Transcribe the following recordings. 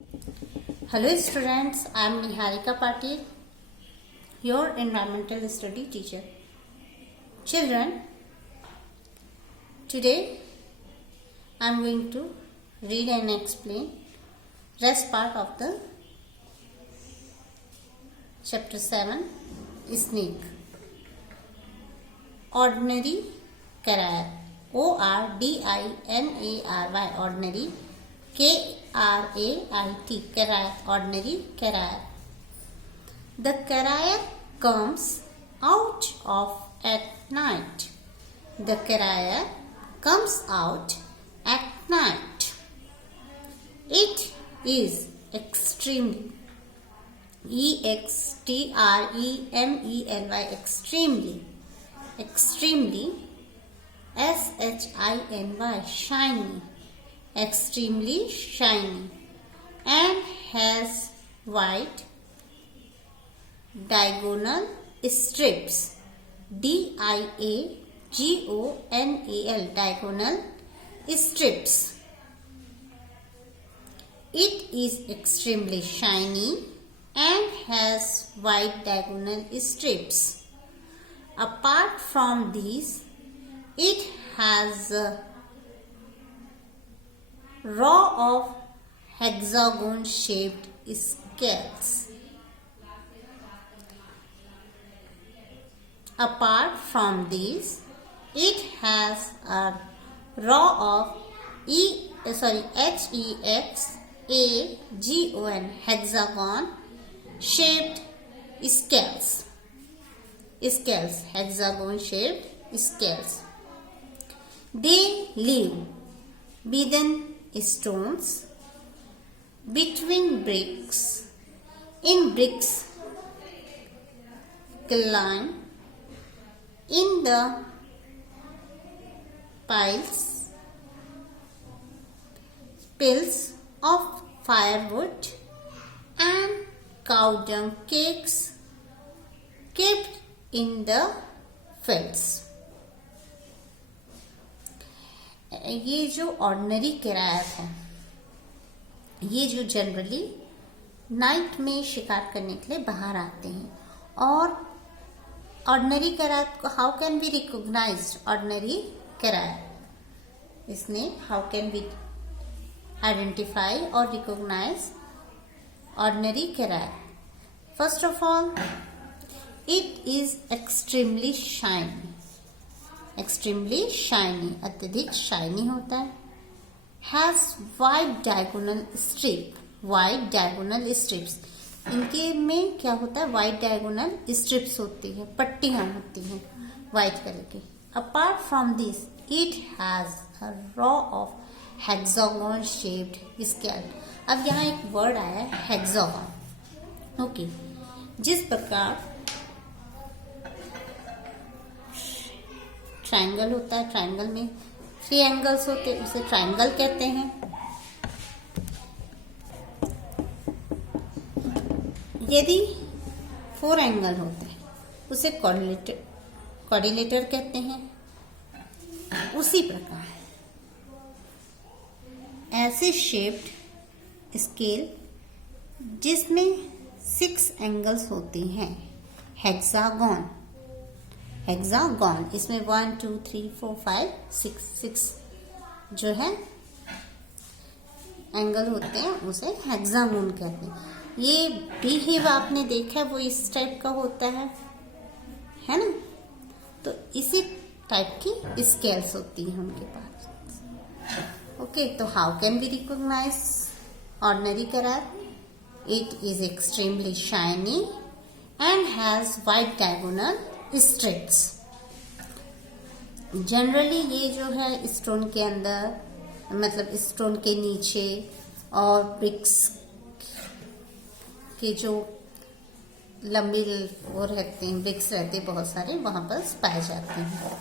Hello students, I am Niharika Patil, your environmental study teacher. Children, today I am going to read and explain rest part of the chapter 7, Snake. Ordinary Carrier, ORDINARY, ordinary, KRAIT, carrier, ordinary carrier. The carrier comes out of at night. The carrier comes out at night. It is extremely, EXTREMELY, extremely, SHINY, shiny, extremely shiny, and has white diagonal strips, DIAGONAL, diagonal strips. It is extremely shiny and has white diagonal strips. Apart from these, it has a row of hexagon shaped scales. Apart from these, it has a row of HEXAGON, hexagon shaped scales. Hexagon shaped scales. They live within stones, between bricks, in bricks, climb in the piles of firewood and cow dung cakes kept in the fields. ये जो ऑर्डिनरी कैरायत है, ये जो generally night में शिकार करने के लिए बाहर आते हैं. और ऑर्डिनरी कैरायत को how can be recognise ordinary krait, इसने हाउ कैन बी आइडेंटिफाई और recognise ordinary krait. First of all, it is extremely shiny, अत्यधिक शाइनी होता है. हैज वाइड डायगोनल स्ट्रिप्स, इनके में क्या होता है, वाइड डायगोनल स्ट्रिप्स होती है, पट्टियां होती हैं वाइट कलर की. Apart from this, it has a raw of hexagon shaped scale. अब यहाँ एक वर्ड आया है हेक्सागोन. ओके, जिस प्रकार ट्रायंगल होता है, ट्रायंगल में 3 एंगल्स होते हैं, उसे ट्रायंगल कहते हैं. यदि 4 एंगल होते हैं, उसे क्वाड्रिलेटर कहते हैं. उसी प्रकार ऐसे शेप्ड स्केल जिसमें 6 एंगल्स होते हैं, हेक्सागोन, इसमें 1 2 3 4 5 6 जो है एंगल होते हैं, उसे हेक्सागोन कहते हैं. ये बीहिव आपने देखा है, वो इस टाइप का होता है ना. तो इसी टाइप की स्केल्स होती हैं उनके पास. ओके, तो how can be recognise ordinary krait? It is extremely shiny and has white diagonal stripes. Generally ये जो है स्टोन के अंदर, मतलब स्टोन के नीचे और ब्रिक्स के जो लंबी वो रहते हैं, ब्रिक्स रहते हैं बहुत सारे, वहां पर पाए जाते हैं.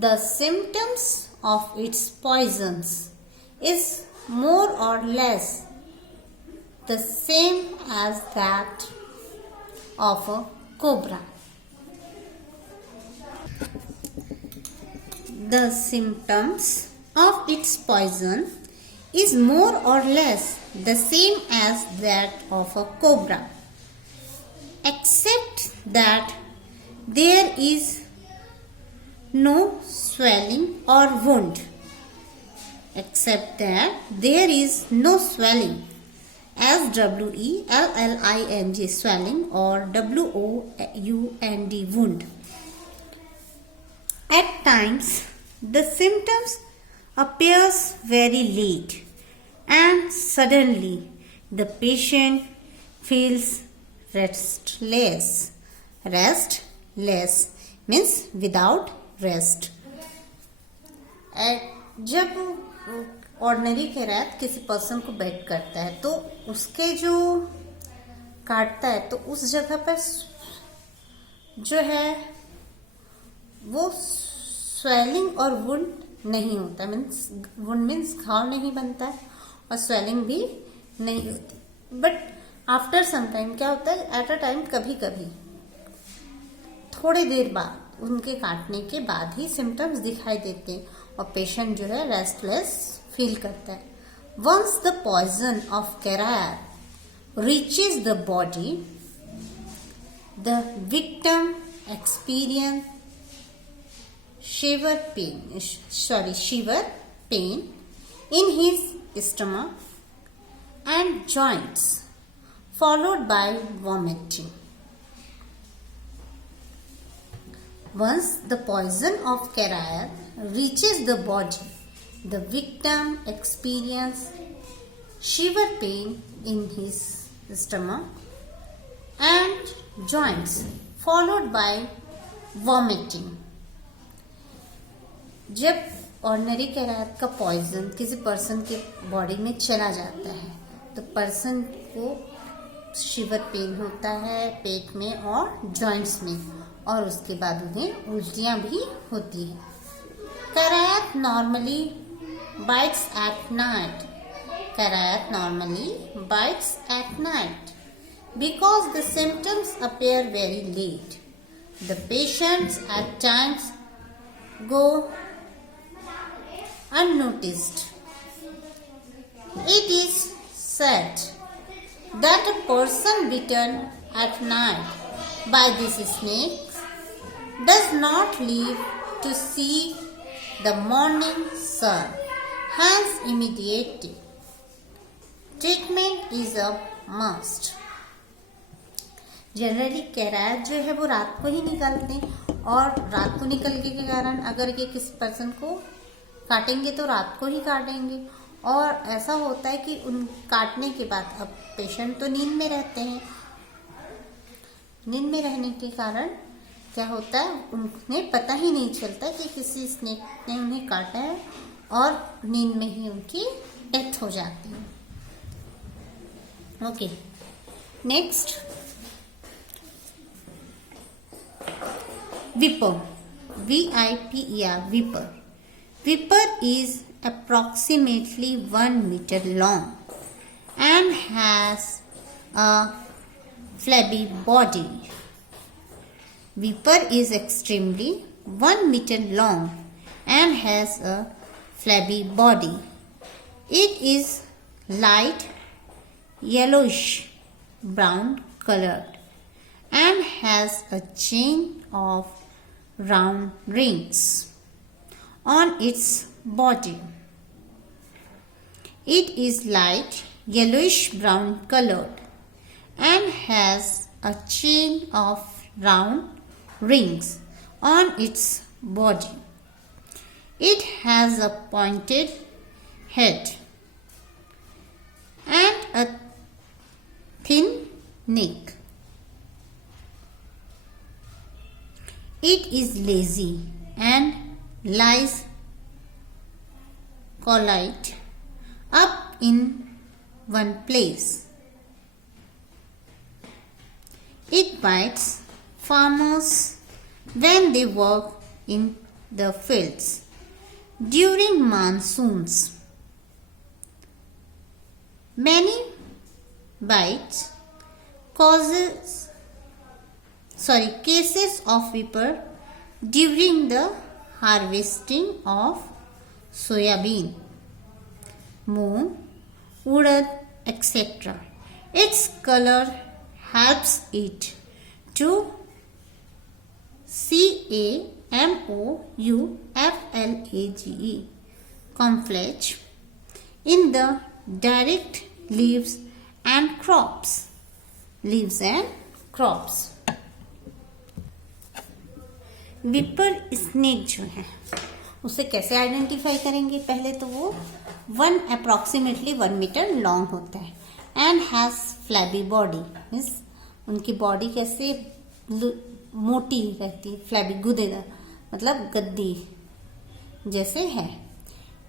The symptoms of its poisons is more or less the same as that of a cobra. The symptoms of its poison is more or less the same as that of a cobra, except that there is no swelling or wound. Except that there is no swelling, SWELLING swelling or WOUND wound. At times, the symptoms appears very late and suddenly the patient feels restless. Restless means without rest. जब ऑर्डिनरी कैरात किसी पर्सन को बाइट करता है तो उसके जो काटता है तो उस जगह पर जो है वो स्वेलिंग और वुंड नहीं होता, मीन्स वुंड मीन्स घाव नहीं बनता है और स्वेलिंग भी नहीं होती. बट आफ्टर सम टाइम क्या होता है, एट अ टाइम कभी कभी थोड़ी देर बाद उनके काटने के बाद ही सिम्टम्स दिखाई देते हैं और पेशेंट जो है रेस्टलेस फील करता है. Once the poison of krait reaches the body, the victim experience shiver pain in his stomach and joints, followed by vomiting. Once the poison of carrier reaches the body, the victim experiences shiver pain in his stomach and joints, followed by vomiting. जब ऑर्डिनरी कैराट का पॉइजन किसी पर्सन के बॉडी में चला जाता है तो पर्सन को शिवर पेन होता है पेट में और जॉइंट्स में, और उसके बाद उन्हें उल्टियाँ भी होती है. Krait normally bites at night. Krait normally bites at night because the symptoms appear very late. The patients at times go unnoticed. It is said that a person bitten at night by this snake does not live to see the morning sun. Hence, immediate treatment is a must. Generally krait जो है वो रात को ही निकलते हैं और रात को निकलने के कारण अगर ये किसी पर्सन को काटेंगे तो रात को ही काटेंगे. और ऐसा होता है कि उन काटने के बाद अब पेशेंट तो नींद में रहते हैं, नींद में रहने के कारण क्या होता है उन्हें पता ही नहीं चलता कि किसी स्नेक ने उन्हें काटा है और नींद में ही उनकी डेथ हो जाती है. Okay, next viper, VIPER, viper. Viper is approximately 1 meter long and has a flabby body. Viper is extremely 1 meter long and has a flabby body. It is light yellowish brown colored and has a chain of round rings on its body. It is light yellowish brown colored and has a chain of round rings on its body. It has a pointed head and a thin neck. It is lazy and lies coiled up in one place. It bites farmers when they work in the fields during monsoons. Many bites cases of viper during the harvesting of soybean, moong, urad, etc. Its color helps it to camouflage, camouflage in the direct leaves and crops. Viper snake जो है उसे कैसे आइडेंटिफाई करेंगे? पहले तो वो अप्रोक्सीमेटली 1 metre long होता है and has flabby body, means उनकी बॉडी कैसे मोटी रहती है, फ्लैबी गुदेदार मतलब गद्दी जैसे है।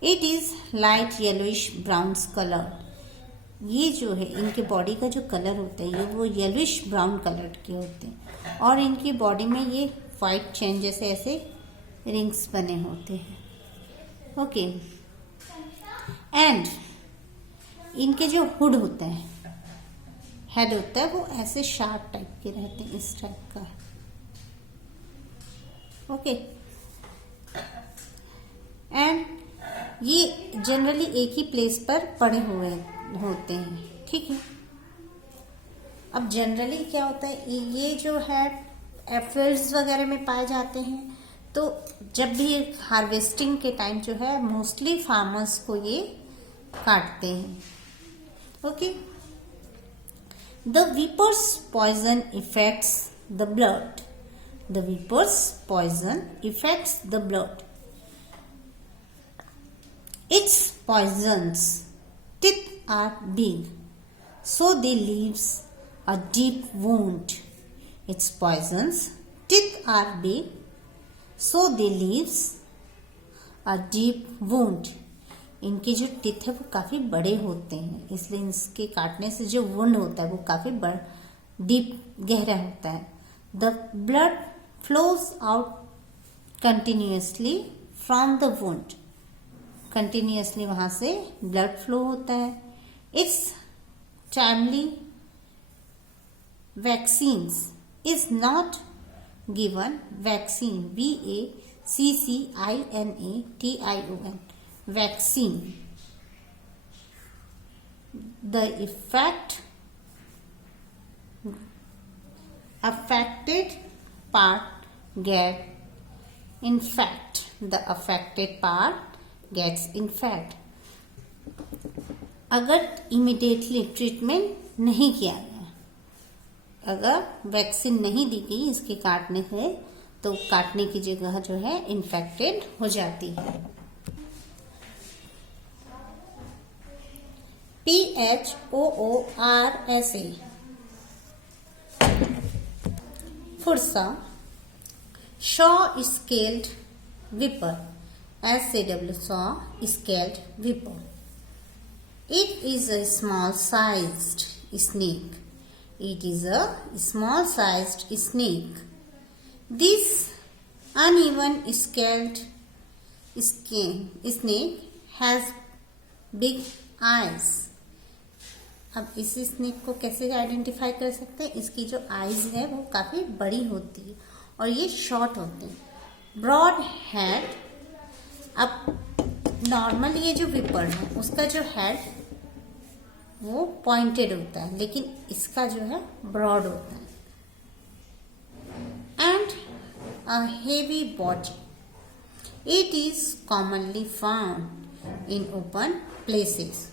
It is light yellowish brown colour. ये जो है इनके बॉडी का जो कलर होता है ये वो येलोइश ब्राउन कलर के होते हैं और इनकी बॉडी में ये वाइट चेन जैसे ऐसे रिंग्स बने होते हैं। ओके, एंड इनके जो हुड होता है, हेड होता है, वो ऐसे शार्प टाइप के रहते हैं, इस टाइप का। ओके, एंड ये जनरली एक ही प्लेस पर पड़े हुए होते हैं। ठीक है, अब जनरली क्या होता है, ये जो है फील्ड्स वगैरह में पाए जाते हैं, तो जब भी हार्वेस्टिंग के टाइम जो है मोस्टली फार्मर्स को ये काटते हैं। Okay, the viper's poison effects the blood. The viper's poison effects the blood. Its poisons teeth are big, so they leaves a deep wound. Its poisons teeth are big, so they leaves a deep wound. इनके जो टीथ है वो काफी बड़े होते हैं, इसलिए इसके काटने से जो वुंड होता है वो काफी डीप गहरा होता है। The blood flows out continuously from the wound. Continuously वहां से ब्लड फ्लो होता है। It's timely vaccines is not given. Vaccine VACCINATION vaccine. The affected part get infect. The affected part gets infect. अगर इमीडिएटली ट्रीटमेंट नहीं किया गया, अगर वैक्सीन नहीं दी गई इसके काटने से, तो काटने की जगह जो है इन्फेक्टेड हो जाती है। PHOORSA phoorsa, saw scaled viper, SAW saw scaled viper. It is a small-sized snake. It is a small-sized snake. This uneven scaled snake has big eyes. अब इस स्नेक को कैसे आइडेंटिफाई कर सकते हैं? इसकी जो आईज है वो काफी बड़ी होती है और ये शॉर्ट होते हैं। Broad head. अब नॉर्मल ये जो विपर है उसका जो हेड वो पॉइंटेड होता है, लेकिन इसका जो है ब्रॉड होता है। And a heavy body. It is commonly found in open places.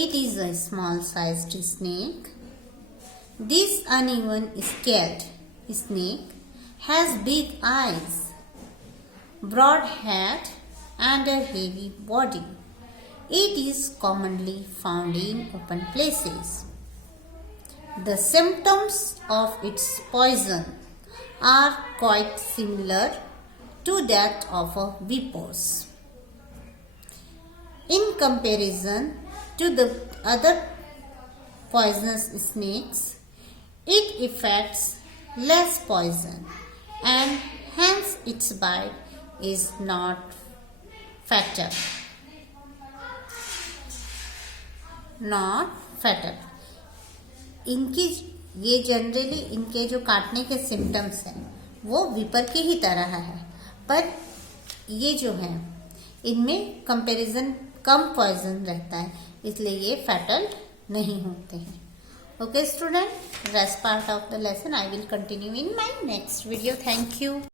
It is a small-sized snake. This uneven scaled snake has big eyes, broad head, and a heavy body. It is commonly found in open places. The symptoms of its poison are quite similar to that of a viper's. In comparison to the other poisonous snakes, it affects less poison and hence its bite is not fatal. इनकी ये जनरली इनके जो काटने के सिम्टम्स हैं वो विपर के ही तरह है, पर ये जो है इनमें कंपैरिजन कम पॉइजन रहता है, इसलिए ये फैटल नहीं होते हैं। Okay student, rest part of the lesson I will continue in my next video. Thank you.